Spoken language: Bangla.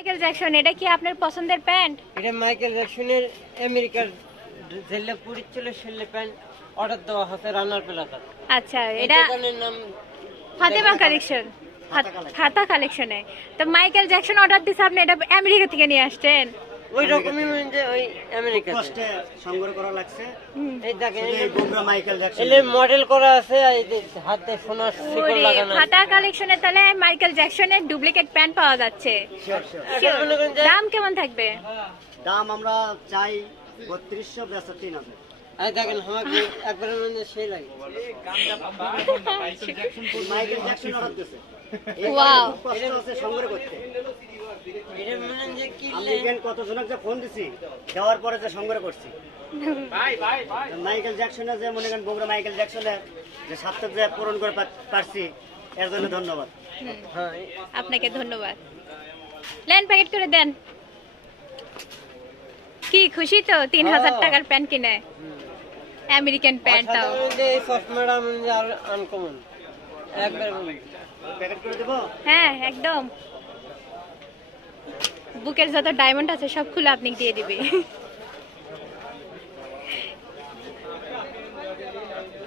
মাইকেল জ্যাকসন, এটা কি আপনার পছন্দের প্যান্ট? এটা মাইকেল জ্যাকসনের আমেরিকার জেলে পরিচল সেলে প্যান্ট অর্ডার দেওয়া হচ্ছে রানার প্লাজা। আচ্ছা, এটা দোকানের নাম ফাতেমা কালেকশন, ফাতা কালেকশনে। তো মাইকেল জ্যাকসন অর্ডার দিছে, আপনি এটা আমেরিকা থেকে নিয়ে আসছেন? ওই রকমই মানে ওই আমেরিকা কষ্টে সংগ্রহ করা লাগছে। এই দেখেন এই গোবরা মাইকেল জ্যাকসন এলে মডেল করা আছে, আর এই যে হাতে সোনার শিকল ওরে, লাগানো আছে। ফাতা কালেকশনে তাহলে মাইকেল জ্যাকসনের ডুপ্লিকেট প্যান্ট পাওয়া যাচ্ছে। Sure sure. এখন মনে করেন যে দাম কেমন থাকবে? দাম আমরা চাই 3200, বেচা 3000। এই দেখেন আমাকে একবার মানে সেই লাগে। মাইকেল জ্যাকসন অর্ডার দিয়েছে। Wow. কষ্ট আছে সংগ্রহ করতে। এটা মানে যে কি আমি এখানে কতজনক যে ফোন দিছি, দেওয়ার পরে যে সংগ্রহ করছি। মাইকেল জ্যাকসনের যে মনে করেন বগুড়া মাইকেল জ্যাকসনের যে সার্থক যে পূরণ করে পারছি, এর জন্য ধন্যবাদ। হ্যাঁ আপনাকে ধন্যবাদ। লেন প্যাকেট করে দেন। কি খুশি তো 3000 টাকার প্যান্ট কিনে, আমেরিকান প্যান্টটাও। যে এই চশমাটা মানে আর আনকমন একবার প্যাকেট করে দেবো। হ্যাঁ, একদম। বুকের যত ডায়মন্ড আছে সব খুলে আপনি দিয়ে দিবে।